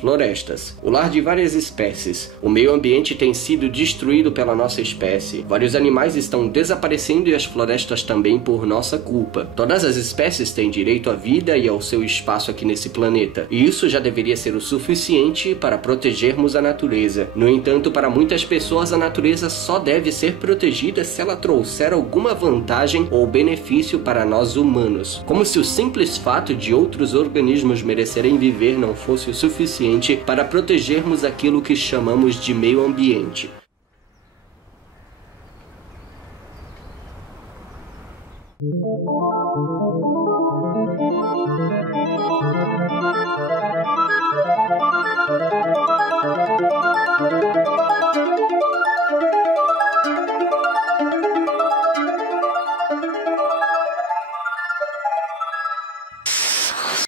Florestas, o lar de várias espécies. O meio ambiente tem sido destruído pela nossa espécie. Vários animais estão desaparecendo e as florestas também por nossa culpa. Todas as espécies têm direito à vida e ao seu espaço aqui nesse planeta. E isso já deveria ser o suficiente para protegermos a natureza. No entanto, para muitas pessoas a natureza só deve ser protegida se ela trouxer alguma vantagem ou benefício para nós humanos. Como se o simples fato de outros organismos merecerem viver não fosse o suficiente para protegermos aquilo que chamamos de meio ambiente.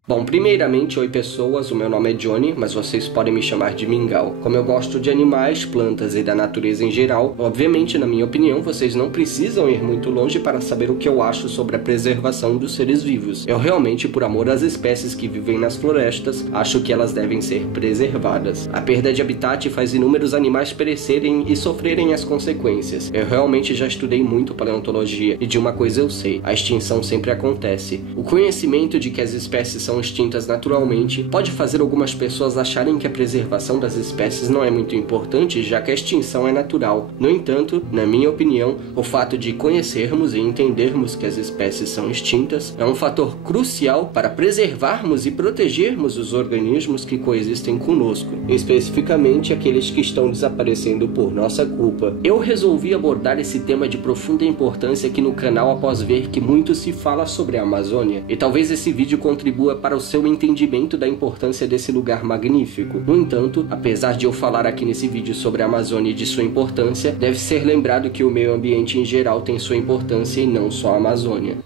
Bom, primeiramente, oi pessoas, o meu nome é Johnny, mas vocês podem me chamar de Mingau. Como eu gosto de animais, plantas e da natureza em geral, obviamente, na minha opinião, vocês não precisam ir muito longe para saber o que eu acho sobre a preservação dos seres vivos. Eu realmente, por amor às espécies que vivem nas florestas, acho que elas devem ser preservadas. A perda de habitat faz inúmeros animais perecerem e sofrerem as consequências. Eu realmente já estudei muito paleontologia e de uma coisa eu sei, a extinção sempre acontece. O conhecimento de que as espécies são extintas naturalmente pode fazer algumas pessoas acharem que a preservação das espécies não é muito importante, já que a extinção é natural. No entanto, na minha opinião, o fato de conhecermos e entendermos que as espécies são extintas é um fator crucial para preservarmos e protegermos os organismos que coexistem conosco, especificamente aqueles que estão desaparecendo por nossa culpa. Eu resolvi abordar esse tema de profunda importância aqui no canal após ver que muito se fala sobre a Amazônia, e talvez esse vídeo contribua para o seu entendimento da importância desse lugar magnífico. No entanto, apesar de eu falar aqui nesse vídeo sobre a Amazônia e de sua importância, deve ser lembrado que o meio ambiente em geral tem sua importância e não só a Amazônia.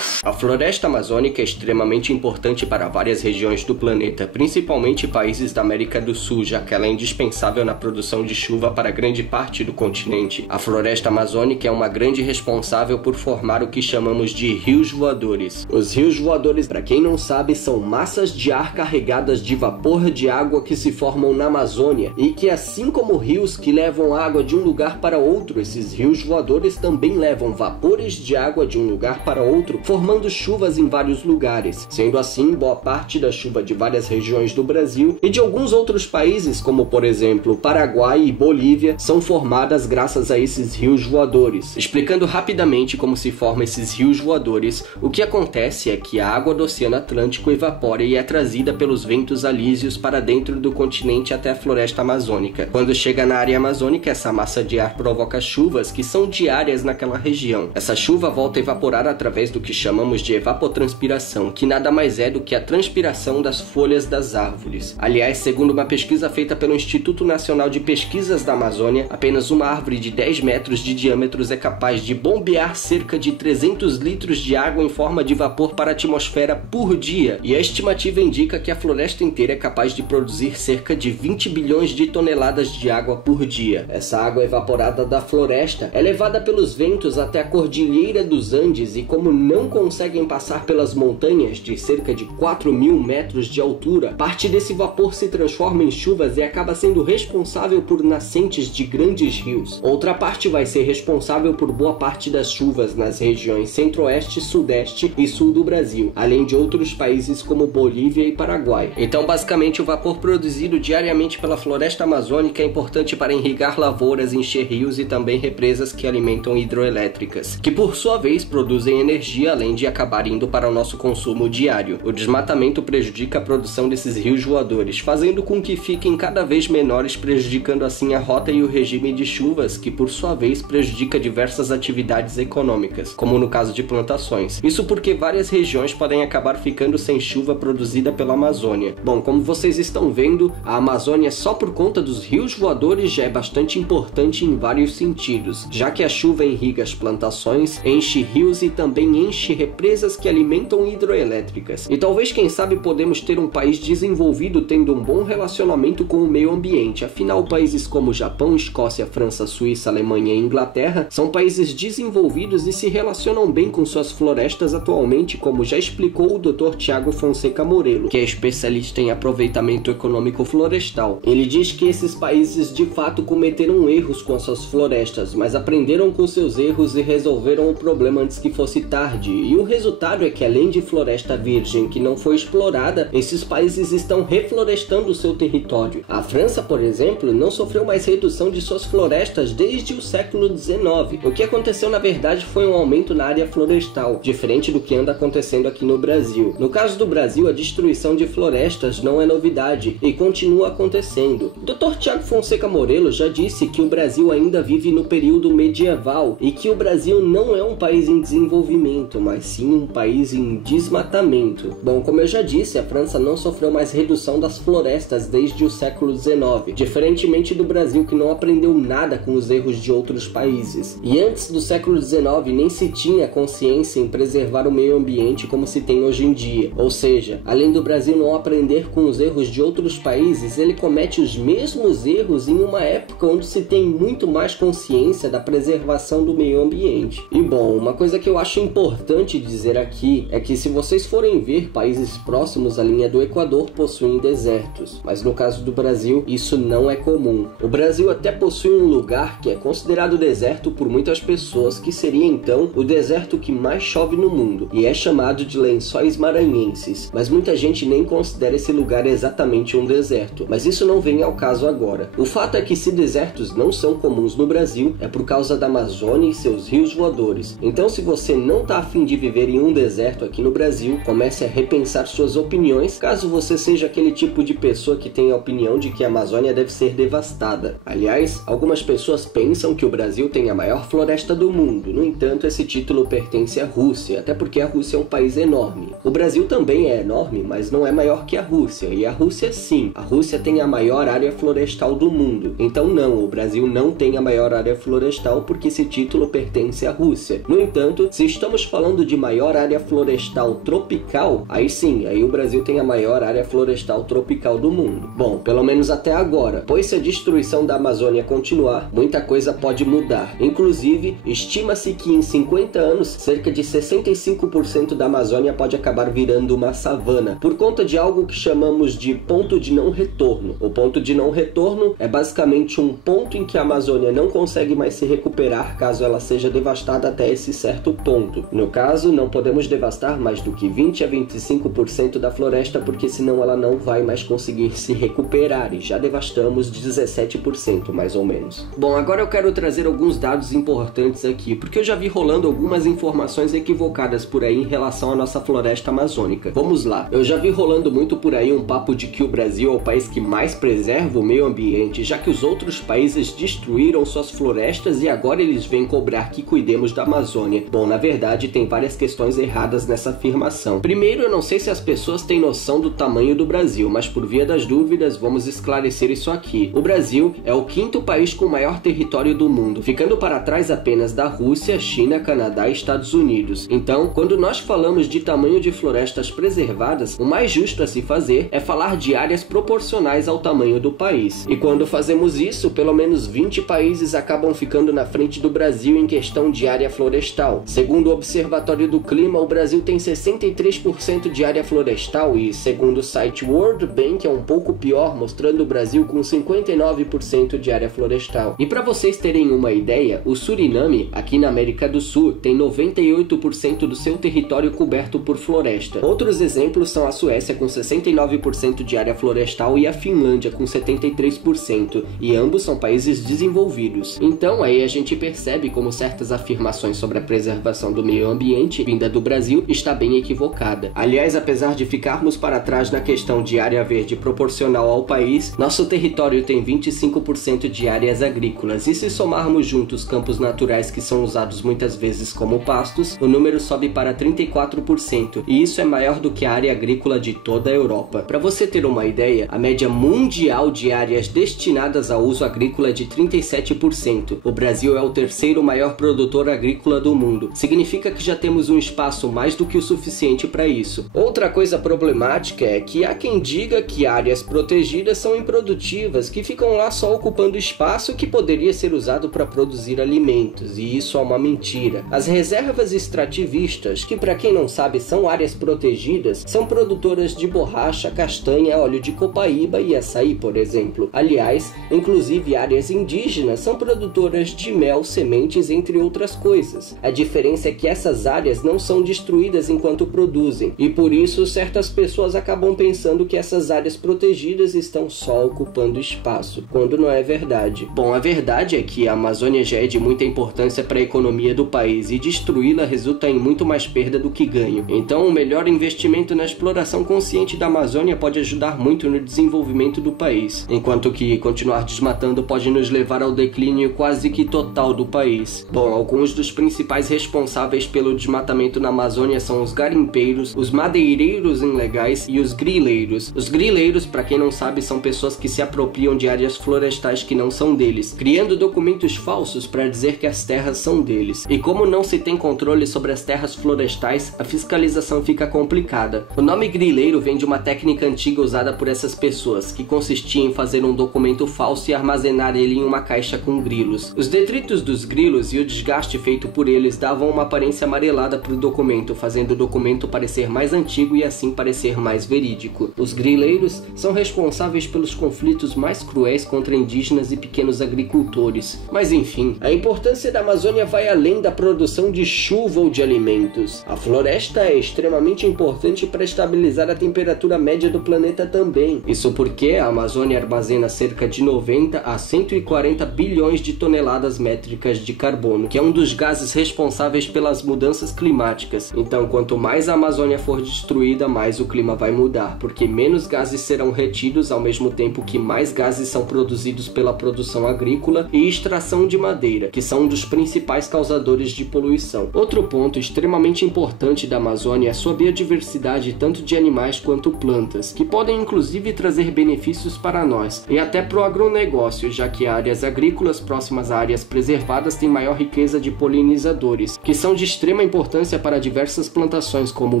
A floresta amazônica é extremamente importante para várias regiões do planeta, principalmente países da América do Sul, já que ela é indispensável na produção de chuva para grande parte do continente. A floresta amazônica é uma grande responsável por formar o que chamamos de rios voadores. Os rios voadores, para quem não sabe, são massas de ar carregadas de vapor de água que se formam na Amazônia e que, assim como rios que levam água de um lugar para outro, esses rios voadores também levam vapores de água de um lugar para outro, formando chuvas em vários lugares. Sendo assim, boa parte da chuva de várias regiões do Brasil e de alguns outros países, como por exemplo Paraguai e Bolívia, são formadas graças a esses rios voadores. Explicando rapidamente como se formam esses rios voadores, o que acontece é que a água do Oceano Atlântico evapora e é trazida pelos ventos alísios para dentro do continente até a floresta amazônica. Quando chega na área amazônica, essa massa de ar provoca chuvas que são diárias naquela região. Essa chuva volta a evaporar através do que chamamos de evapotranspiração, que nada mais é do que a transpiração das folhas das árvores. Aliás, segundo uma pesquisa feita pelo Instituto Nacional de Pesquisas da Amazônia, apenas uma árvore de 10 metros de diâmetro é capaz de bombear cerca de 300 litros de água em forma de vapor para a atmosfera por dia, e a estimativa indica que a floresta inteira é capaz de produzir cerca de 20 bilhões de toneladas de água por dia. Essa água evaporada da floresta é levada pelos ventos até a Cordilheira dos Andes e, como não conseguem passar pelas montanhas de cerca de 4.000 metros de altura, parte desse vapor se transforma em chuvas e acaba sendo responsável por nascentes de grandes rios. Outra parte vai ser responsável por boa parte das chuvas nas regiões centro-oeste, sudeste e sul do Brasil, além de outros países como Bolívia e Paraguai. Então, basicamente, o vapor produzido diariamente pela floresta amazônica é importante para irrigar lavouras, encher rios e também represas que alimentam hidroelétricas, que por sua vez produzem energia além de acabar indo para o nosso consumo diário. O desmatamento prejudica a produção desses rios voadores, fazendo com que fiquem cada vez menores, prejudicando assim a rota e o regime de chuvas, que por sua vez prejudica diversas atividades econômicas, como no caso de plantações. Isso porque várias regiões podem acabar ficando sem chuva produzida pela Amazônia. Bom, como vocês estão vendo, a Amazônia só por conta dos rios voadores já é bastante importante em vários sentidos, já que a chuva irriga as plantações, enche rios e também enche represas que alimentam hidroelétricas. E talvez, quem sabe, podemos ter um país desenvolvido tendo um bom relacionamento com o meio ambiente. Afinal, países como Japão, Escócia, França, Suíça, Alemanha e Inglaterra são países desenvolvidos e se relacionam bem com suas florestas atualmente, como já explicou o Dr. Tiago Fonseca Morello, que é especialista em aproveitamento econômico florestal. Ele diz que esses países de fato cometeram erros com as suas florestas, mas aprenderam com seus erros e resolveram o problema antes que fosse tarde. E o resultado é que, além de floresta virgem que não foi explorada, esses países estão reflorestando o seu território. A França, por exemplo, não sofreu mais redução de suas florestas desde o século XIX. O que aconteceu, na verdade, foi um aumento na área florestal, diferente do que anda acontecendo aqui no Brasil. No caso do Brasil, a destruição de florestas não é novidade e continua acontecendo. O Dr. Tiago Fonseca Morello já disse que o Brasil ainda vive no período medieval e que o Brasil não é um país em desenvolvimento, mas sim um país em desmatamento. Bom, como eu já disse, a França não sofreu mais redução das florestas desde o século XIX, diferentemente do Brasil, que não aprendeu nada com os erros de outros países. E antes do século XIX nem se tinha consciência em preservar o meio ambiente como se tem hoje em dia. Ou seja, além do Brasil não aprender com os erros de outros países, ele comete os mesmos erros em uma época onde se tem muito mais consciência da preservação do meio ambiente. E bom, uma coisa que eu acho importante dizer aqui é que, se vocês forem ver, países próximos à linha do Equador possuem desertos, mas no caso do Brasil isso não é comum. O Brasil até possui um lugar que é considerado deserto por muitas pessoas, que seria então o deserto que mais chove no mundo, e é chamado de Lençóis Maranhenses, mas muita gente nem considera esse lugar exatamente um deserto, mas isso não vem ao caso agora. O fato é que, se desertos não são comuns no Brasil, é por causa da Amazônia e seus rios voadores. Então, se você não tá afim de viver em um deserto aqui no Brasil, comece a repensar suas opiniões, caso você seja aquele tipo de pessoa que tem a opinião de que a Amazônia deve ser devastada. Aliás, algumas pessoas pensam que o Brasil tem a maior floresta do mundo. No entanto, esse título pertence à Rússia, até porque a Rússia é um país enorme. O Brasil também é enorme, mas não é maior que a Rússia. E a Rússia, sim, a Rússia tem a maior área florestal do mundo. Então não, o Brasil não tem a maior área florestal, porque esse título pertence à Rússia. No entanto, se estamos falando de maior área florestal tropical, aí sim, aí o Brasil tem a maior área florestal tropical do mundo. Bom, pelo menos até agora, pois se a destruição da Amazônia continuar, muita coisa pode mudar. Inclusive, estima-se que em 50 anos, cerca de 65% da Amazônia pode acabar virando uma savana, por conta de algo que chamamos de ponto de não retorno. O ponto de não retorno é basicamente um ponto em que a Amazônia não consegue mais se recuperar caso ela seja devastada até esse certo ponto. No caso, não podemos devastar mais do que 20 a 25% da floresta, porque senão ela não vai mais conseguir se recuperar, e já devastamos 17% mais ou menos. Bom, agora eu quero trazer alguns dados importantes aqui, porque eu já vi rolando algumas informações equivocadas por aí em relação à nossa floresta amazônica. Vamos lá, eu já vi rolando muito por aí um papo de que o Brasil é o país que mais preserva o meio ambiente, já que os outros países destruíram suas florestas e agora eles vêm cobrar que cuidemos da Amazônia. Bom, na verdade tem várias questões erradas nessa afirmação. Primeiro, eu não sei se as pessoas têm noção do tamanho do Brasil, mas por via das dúvidas vamos esclarecer isso aqui. O Brasil é o 5º país com maior território do mundo, ficando para trás apenas da Rússia, China, Canadá e Estados Unidos. Então, quando nós falamos de tamanho de florestas preservadas, o mais justo a se fazer é falar de áreas proporcionais ao tamanho do país. E quando fazemos isso, pelo menos 20 países acabam ficando na frente do Brasil em questão de área florestal. Segundo o Observatório do Clima, o Brasil tem 63% de área florestal e, segundo o site World Bank, é um pouco pior, mostrando o Brasil com 59% de área florestal. E para vocês terem uma ideia, o Suriname, aqui na América do Sul, tem 98% do seu território coberto por floresta. Outros exemplos são a Suécia com 69% de área florestal e a Finlândia com 73%, e ambos são países desenvolvidos. Então aí a gente percebe como certas afirmações sobre a preservação do meio ambiente vinda do Brasil está bem equivocada. Aliás, apesar de ficarmos para trás na questão de área verde proporcional ao país, nosso território tem 25% de áreas agrícolas, e se somarmos juntos campos naturais que são usados muitas vezes como pastos, o número sobe para 34%, e isso é maior do que a área agrícola de toda a Europa. Para você ter uma ideia, a média mundial de áreas destinadas ao uso agrícola é de 37%. O Brasil é o 3º maior produtor agrícola do mundo. Significa que já temos temos um espaço mais do que o suficiente para isso. Outra coisa problemática é que há quem diga que áreas protegidas são improdutivas, que ficam lá só ocupando espaço que poderia ser usado para produzir alimentos, e isso é uma mentira. As reservas extrativistas, que para quem não sabe são áreas protegidas, são produtoras de borracha, castanha, óleo de copaíba e açaí, por exemplo. Aliás, inclusive áreas indígenas são produtoras de mel, sementes, entre outras coisas. A diferença é que essas áreas não são destruídas enquanto produzem, e por isso certas pessoas acabam pensando que essas áreas protegidas estão só ocupando espaço, quando não é verdade. Bom, a verdade é que a Amazônia já é de muita importância para a economia do país, e destruí-la resulta em muito mais perda do que ganho. Então, o melhor investimento na exploração consciente da Amazônia pode ajudar muito no desenvolvimento do país, enquanto que continuar desmatando pode nos levar ao declínio quase que total do país. Bom, alguns dos principais responsáveis pelo desmatamento na Amazônia são os garimpeiros, os madeireiros ilegais e os grileiros. Os grileiros, para quem não sabe, são pessoas que se apropriam de áreas florestais que não são deles, criando documentos falsos para dizer que as terras são deles. E como não se tem controle sobre as terras florestais, a fiscalização fica complicada. O nome grileiro vem de uma técnica antiga usada por essas pessoas, que consistia em fazer um documento falso e armazenar ele em uma caixa com grilos. Os detritos dos grilos e o desgaste feito por eles davam uma aparência amarelada para o documento, fazendo o documento parecer mais antigo e assim parecer mais verídico. Os grileiros são responsáveis pelos conflitos mais cruéis contra indígenas e pequenos agricultores. Mas enfim, a importância da Amazônia vai além da produção de chuva ou de alimentos. A floresta é extremamente importante para estabilizar a temperatura média do planeta também. Isso porque a Amazônia armazena cerca de 90 a 140 bilhões de toneladas métricas de carbono, que é um dos gases responsáveis pelas mudanças climáticas. Então, quanto mais a Amazônia for destruída, mais o clima vai mudar, porque menos gases serão retidos, ao mesmo tempo que mais gases são produzidos pela produção agrícola e extração de madeira, que são um dos principais causadores de poluição. Outro ponto extremamente importante da Amazônia é sua biodiversidade, tanto de animais quanto plantas, que podem inclusive trazer benefícios para nós, e até para o agronegócio, já que áreas agrícolas próximas a áreas preservadas têm maior riqueza de polinizadores, que são de extrema importância para diversas plantações, como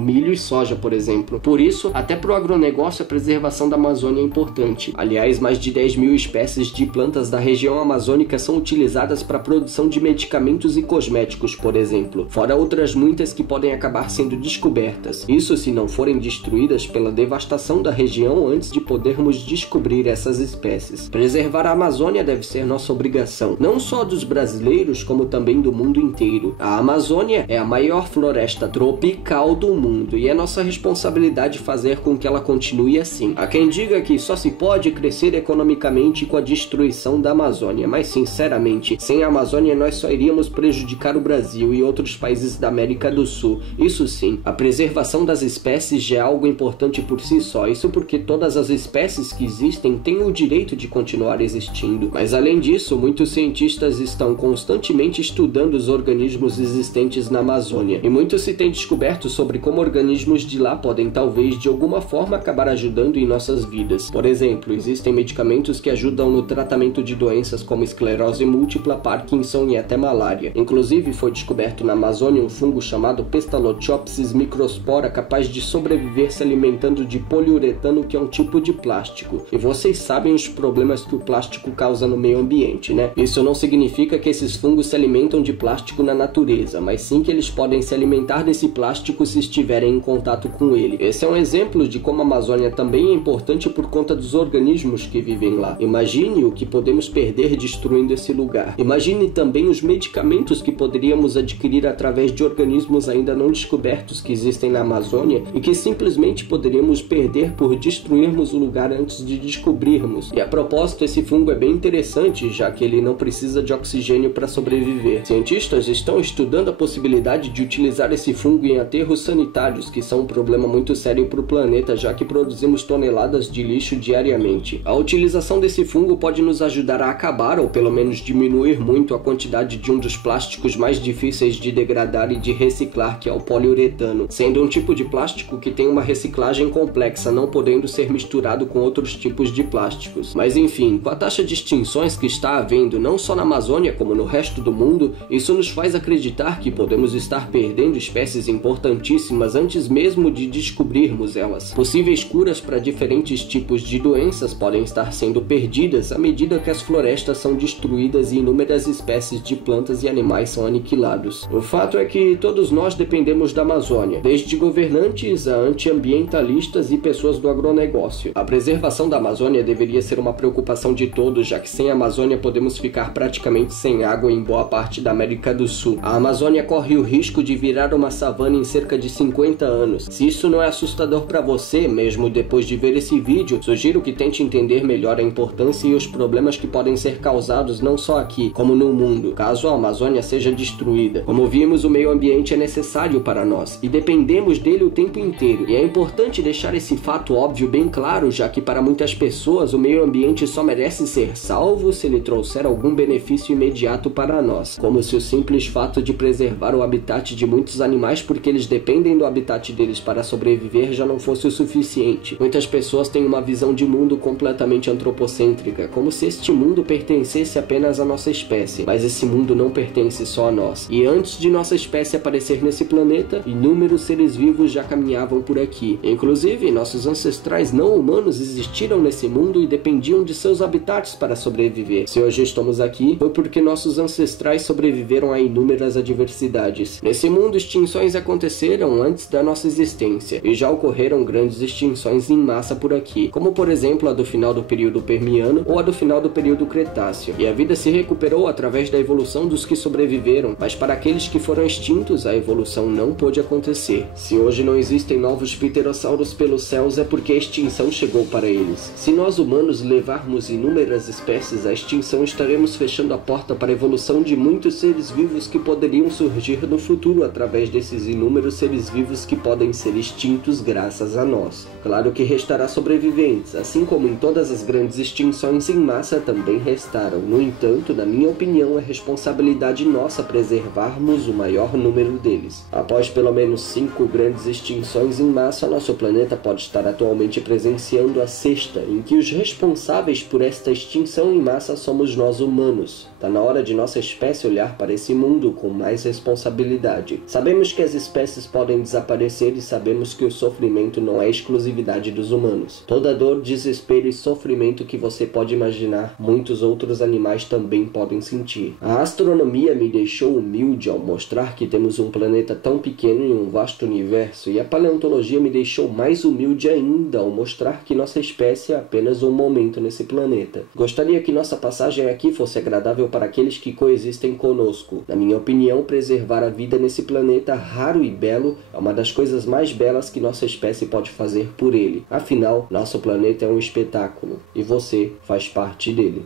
milho e soja, por exemplo. Por isso, até para o agronegócio, a preservação da Amazônia é importante. Aliás, mais de 10 mil espécies de plantas da região amazônica são utilizadas para a produção de medicamentos e cosméticos, por exemplo, fora outras muitas que podem acabar sendo descobertas. Isso se não forem destruídas pela devastação da região antes de podermos descobrir essas espécies. Preservar a Amazônia deve ser nossa obrigação, não só dos brasileiros, como também do mundo inteiro. A Amazônia é a maior floresta tropical do mundo e é nossa responsabilidade fazer com que ela continue assim. Há quem diga que só se pode crescer economicamente com a destruição da Amazônia, mas sinceramente, sem a Amazônia nós só iríamos prejudicar o Brasil e outros países da América do Sul. Isso sim, a preservação das espécies já é algo importante por si só, isso porque todas as espécies que existem têm o direito de continuar existindo. Mas além disso, muitos cientistas estão constantemente estudando os organismos existentes na Amazônia, e muito se tem descoberto sobre como organismos de lá podem talvez de alguma forma acabar ajudando em nossas vidas. Por exemplo, existem medicamentos que ajudam no tratamento de doenças como esclerose múltipla, Parkinson e até malária. Inclusive foi descoberto na Amazônia um fungo chamado Pestalotiopsis microspora capaz de sobreviver se alimentando de poliuretano, que é um tipo de plástico. E vocês sabem os problemas que o plástico causa no meio ambiente, né? Isso não significa que esses fungos se alimentam de plástico na natureza, mas sim que eles podem se alimentar desse plástico se estiverem em contato com ele. Esse é um exemplo de como a Amazônia também é importante por conta dos organismos que vivem lá. Imagine o que podemos perder destruindo esse lugar. Imagine também os medicamentos que poderíamos adquirir através de organismos ainda não descobertos que existem na Amazônia e que simplesmente poderíamos perder por destruirmos o lugar antes de descobrirmos. E a propósito, esse fungo é bem interessante, já que ele não precisa de oxigênio para sobreviver. Cientistas estão estudando a possibilidade de utilizar esse fungo em aterros sanitários, que são um problema muito sério para o planeta, já que produzimos toneladas de lixo diariamente. A utilização desse fungo pode nos ajudar a acabar, ou pelo menos diminuir muito, a quantidade de um dos plásticos mais difíceis de degradar e de reciclar, que é o poliuretano, sendo um tipo de plástico que tem uma reciclagem complexa, não podendo ser misturado com outros tipos de plásticos. Mas enfim, com a taxa de extinções que está havendo não só na Amazônia como no resto do mundo, isso nos faz acreditar que podemos estar estar perdendo espécies importantíssimas antes mesmo de descobrirmos elas. Possíveis curas para diferentes tipos de doenças podem estar sendo perdidas à medida que as florestas são destruídas e inúmeras espécies de plantas e animais são aniquilados. O fato é que todos nós dependemos da Amazônia, desde governantes a antiambientalistas e pessoas do agronegócio. A preservação da Amazônia deveria ser uma preocupação de todos, já que sem a Amazônia podemos ficar praticamente sem água em boa parte da América do Sul. A Amazônia corre o risco de virar uma savana em cerca de 50 anos. Se isso não é assustador para você, mesmo depois de ver esse vídeo, sugiro que tente entender melhor a importância e os problemas que podem ser causados não só aqui, como no mundo, caso a Amazônia seja destruída. Como vimos, o meio ambiente é necessário para nós e dependemos dele o tempo inteiro. E é importante deixar esse fato óbvio bem claro, já que para muitas pessoas o meio ambiente só merece ser salvo se ele trouxer algum benefício imediato para nós, como se o simples fato de preservar o habitat de muitos animais porque eles dependem do habitat deles para sobreviver já não fosse o suficiente. Muitas pessoas têm uma visão de mundo completamente antropocêntrica, como se este mundo pertencesse apenas à nossa espécie, mas esse mundo não pertence só a nós. E antes de nossa espécie aparecer nesse planeta, inúmeros seres vivos já caminhavam por aqui. Inclusive, nossos ancestrais não humanos existiram nesse mundo e dependiam de seus habitats para sobreviver. Se hoje estamos aqui, foi porque nossos ancestrais sobreviveram a inúmeras adversidades. Nesse mundo, extinções aconteceram antes da nossa existência, e já ocorreram grandes extinções em massa por aqui, como por exemplo a do final do período Permiano ou a do final do período Cretáceo. E a vida se recuperou através da evolução dos que sobreviveram, mas para aqueles que foram extintos, a evolução não pôde acontecer. Se hoje não existem novos pterossauros pelos céus, é porque a extinção chegou para eles. Se nós humanos levarmos inúmeras espécies à extinção, estaremos fechando a porta para a evolução de muitos seres vivos que poderiam surgir no futuro através desses inúmeros seres vivos que podem ser extintos graças a nós. Claro que restará sobreviventes, assim como em todas as grandes extinções em massa também restaram. No entanto, na minha opinião, é responsabilidade nossa preservarmos o maior número deles. Após pelo menos 5 grandes extinções em massa, nosso planeta pode estar atualmente presenciando a sexta, em que os responsáveis por esta extinção em massa somos nós humanos. Está na hora de nossa espécie olhar para esse mundo com mais responsabilidade. Sabemos que as espécies podem desaparecer e sabemos que o sofrimento não é exclusividade dos humanos. Toda dor, desespero e sofrimento que você pode imaginar, muitos outros animais também podem sentir. A astronomia me deixou humilde ao mostrar que temos um planeta tão pequeno em um vasto universo, e a paleontologia me deixou mais humilde ainda ao mostrar que nossa espécie é apenas um momento nesse planeta. Gostaria que nossa passagem aqui fosse agradável para aqueles que coexistem conosco. Na minha opinião, preservar a vida nesse planeta raro e belo é uma das coisas mais belas que nossa espécie pode fazer por ele. Afinal, nosso planeta é um espetáculo e você faz parte dele.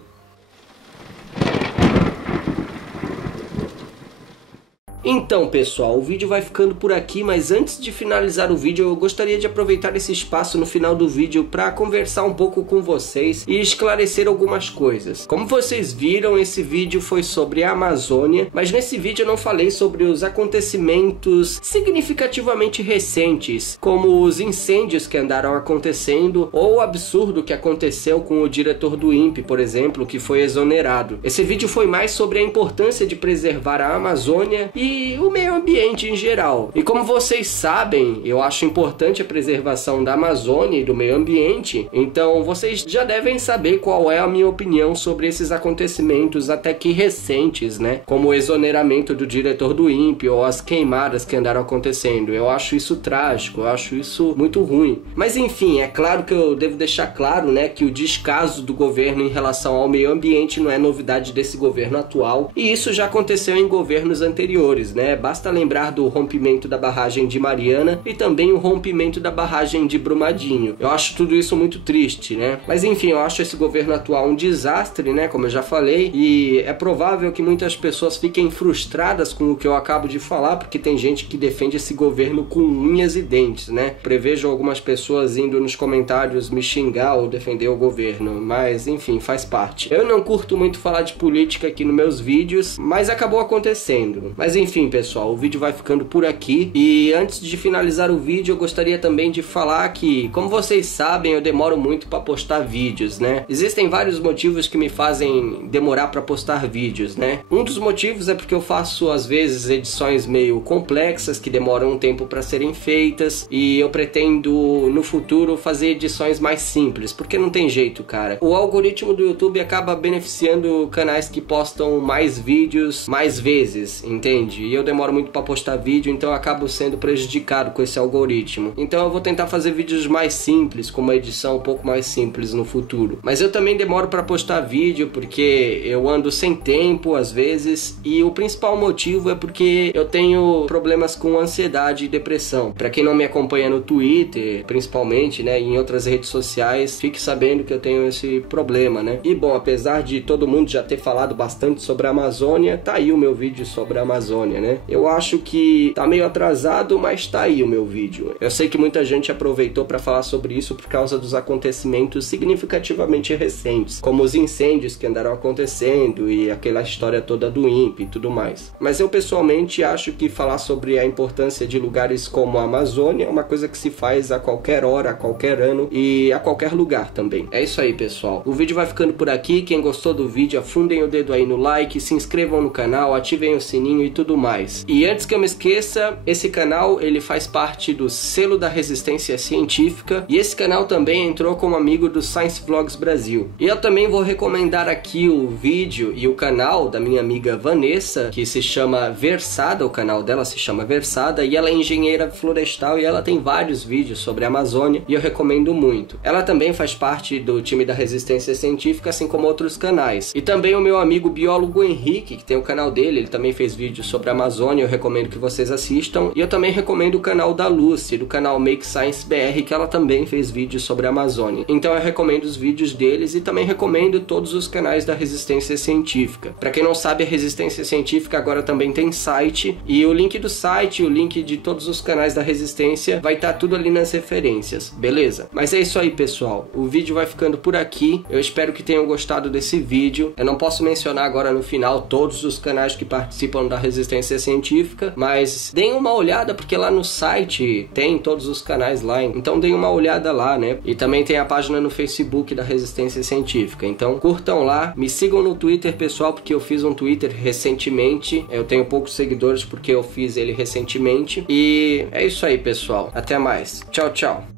Então pessoal, o vídeo vai ficando por aqui, mas antes de finalizar o vídeo eu gostaria de aproveitar esse espaço no final do vídeo para conversar um pouco com vocês e esclarecer algumas coisas. Como vocês viram, esse vídeo foi sobre a Amazônia, mas nesse vídeo eu não falei sobre os acontecimentos significativamente recentes, como os incêndios que andaram acontecendo ou o absurdo que aconteceu com o diretor do INPE, por exemplo, que foi exonerado. Esse vídeo foi mais sobre a importância de preservar a Amazônia e o meio ambiente em geral. E como vocês sabem, eu acho importante a preservação da Amazônia e do meio ambiente, então vocês já devem saber qual é a minha opinião sobre esses acontecimentos até que recentes, né? Como o exoneramento do diretor do INPE ou as queimadas que andaram acontecendo. Eu acho isso trágico, eu acho isso muito ruim. Mas enfim, é claro que eu devo deixar claro, né, que o descaso do governo em relação ao meio ambiente não é novidade desse governo atual, e isso já aconteceu em governos anteriores, né? Basta lembrar do rompimento da barragem de Mariana e também o rompimento da barragem de Brumadinho. Eu acho tudo isso muito triste, né? Mas enfim, eu acho esse governo atual um desastre, né? Como eu já falei, e é provável que muitas pessoas fiquem frustradas com o que eu acabo de falar, porque tem gente que defende esse governo com unhas e dentes, né? Prevejo algumas pessoas indo nos comentários me xingar ou defender o governo, mas enfim, faz parte. Eu não curto muito falar de política aqui nos meus vídeos, mas acabou acontecendo. Mas enfim, enfim, pessoal, o vídeo vai ficando por aqui. E antes de finalizar o vídeo, eu gostaria também de falar que, como vocês sabem, eu demoro muito para postar vídeos, né? Existem vários motivos que me fazem demorar para postar vídeos, né? Um dos motivos é porque eu faço, às vezes, edições meio complexas, que demoram um tempo para serem feitas, e eu pretendo, no futuro, fazer edições mais simples, porque não tem jeito, cara. O algoritmo do YouTube acaba beneficiando canais que postam mais vídeos mais vezes, entende? E eu demoro muito para postar vídeo, então eu acabo sendo prejudicado com esse algoritmo. Então eu vou tentar fazer vídeos mais simples, com uma edição um pouco mais simples no futuro. Mas eu também demoro para postar vídeo porque eu ando sem tempo às vezes, e o principal motivo é porque eu tenho problemas com ansiedade e depressão. Para quem não me acompanha no Twitter, principalmente, né, e em outras redes sociais, fique sabendo que eu tenho esse problema, né? E bom, apesar de todo mundo já ter falado bastante sobre a Amazônia, tá aí o meu vídeo sobre a Amazônia, né? Eu acho que tá meio atrasado, mas tá aí o meu vídeo. Eu sei que muita gente aproveitou para falar sobre isso por causa dos acontecimentos significativamente recentes, como os incêndios que andaram acontecendo e aquela história toda do INPE e tudo mais. Mas eu pessoalmente acho que falar sobre a importância de lugares como a Amazônia é uma coisa que se faz a qualquer hora, a qualquer ano e a qualquer lugar também. É isso aí, pessoal. O vídeo vai ficando por aqui. Quem gostou do vídeo, afundem o dedo aí no like, se inscrevam no canal, ativem o sininho e tudo mais. E antes que eu me esqueça, esse canal ele faz parte do selo da Resistência Científica, e esse canal também entrou como amigo do Science Vlogs Brasil. E eu também vou recomendar aqui o vídeo e o canal da minha amiga Vanessa, que se chama Versada, o canal dela se chama Versada, e ela é engenheira florestal e ela tem vários vídeos sobre a Amazônia e eu recomendo muito. Ela também faz parte do time da Resistência Científica, assim como outros canais. E também o meu amigo biólogo Henrique, que tem o canal dele, ele também fez vídeos sobre a Amazônia, eu recomendo que vocês assistam. E eu também recomendo o canal da Lucy, do canal Make Science BR, que ela também fez vídeos sobre a Amazônia. Então eu recomendo os vídeos deles e também recomendo todos os canais da Resistência Científica. Para quem não sabe, a Resistência Científica agora também tem site, e o link do site, o link de todos os canais da Resistência vai estar tudo ali nas referências, beleza? Mas é isso aí, pessoal. O vídeo vai ficando por aqui. Eu espero que tenham gostado desse vídeo. Eu não posso mencionar agora no final todos os canais que participam da Resistência Científica, mas deem uma olhada, porque lá no site tem todos os canais lá, então deem uma olhada lá, né? E também tem a página no Facebook da Resistência Científica, então curtam lá, me sigam no Twitter, pessoal, porque eu fiz um Twitter recentemente, eu tenho poucos seguidores porque eu fiz ele recentemente, e é isso aí, pessoal, até mais, tchau, tchau.